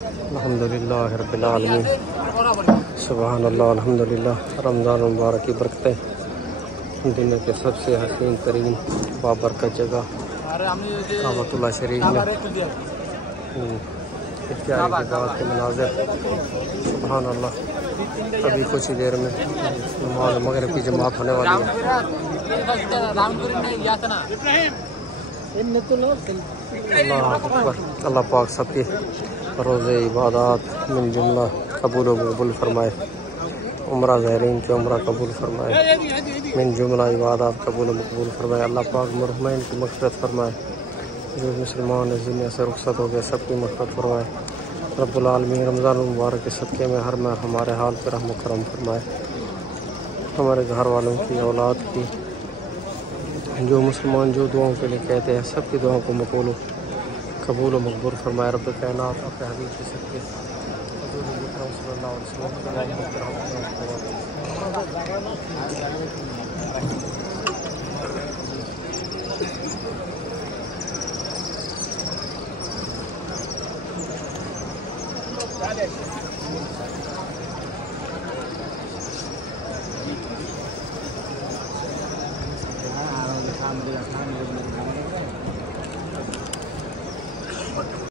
अल्हम्दुलिल्लाह रब्बिल आलमीन, सुबहानल्लाह, अल्हम्दुलिल्लाह। रमज़ान मुबारक की बरकतें, दुनिया के सबसे हसीन तरीन बाबरकत जगह काबतुल्लाह शरीफ में इफ्तारी के बाद के मनाज़िर, सुबहानल्लाह। अभी कुछ ही देर में नमाज़ मगरिब की जमात होने वाली है। अल्लाह अकबर। अल्लाह पाक सबकी रोज़े इबादत मिन जुमला कबूल व मकबूल फरमाए। उम्रा ज़ायरीन के उम्रा कबूल फरमाए। मिन जुमला इबादत कबूल व मकबूल फरमाए। अल्लाह पाक मरहुमैन की मग़फ़िरत फरमाए। जो मुसलमान इस दुनिया से रुख़सत हो गए सबकी मग़फ़िरत फरमाए। रब्बुल आलमीन रमज़ान मुबारक के सदक़े में हर में हमारे हाल पर रहम करम फरमाए। हमारे घर वालों की, औलाद की, जो मुसलमान जो दुआओं के लिए कहते हैं सबकी दुआओं को कबूल व मकबूल फरमाए। रब्बे कायनात अपने हबीब के सदक़े सल्लल्लाहु अलैहि वसल्लम